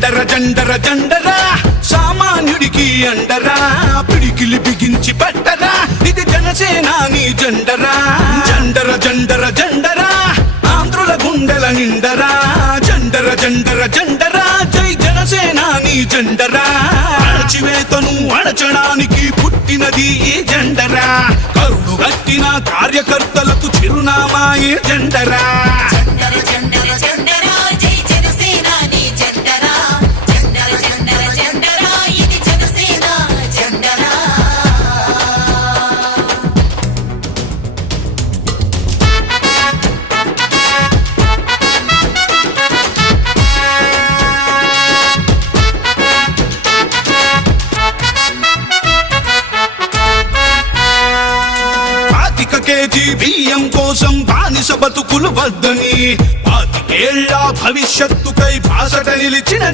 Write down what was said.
జెండర జెండర జెండరా సామాన్యుడికి అండరా పిడికిలి బిగించి పట్టరా ఇది జనసేనాని జెండరా జెండర జెండర జెండరా ఆంధ్రుల గుండెల నిండరా జెండర జెండర జెండరా జై జనసేనాని జెండరా అణచివేతను అణచడానికి పుట్టినది ఈ జెండరా కరుడు గట్టిన కార్యకర్తలకు చిరునామా ఈ జెండరా కేజీ బియ్యం కోసం బానిస బతుకులు వద్దని 25 ఏళ్ల భవిష్యత్తుకై బాసట నిలిచిన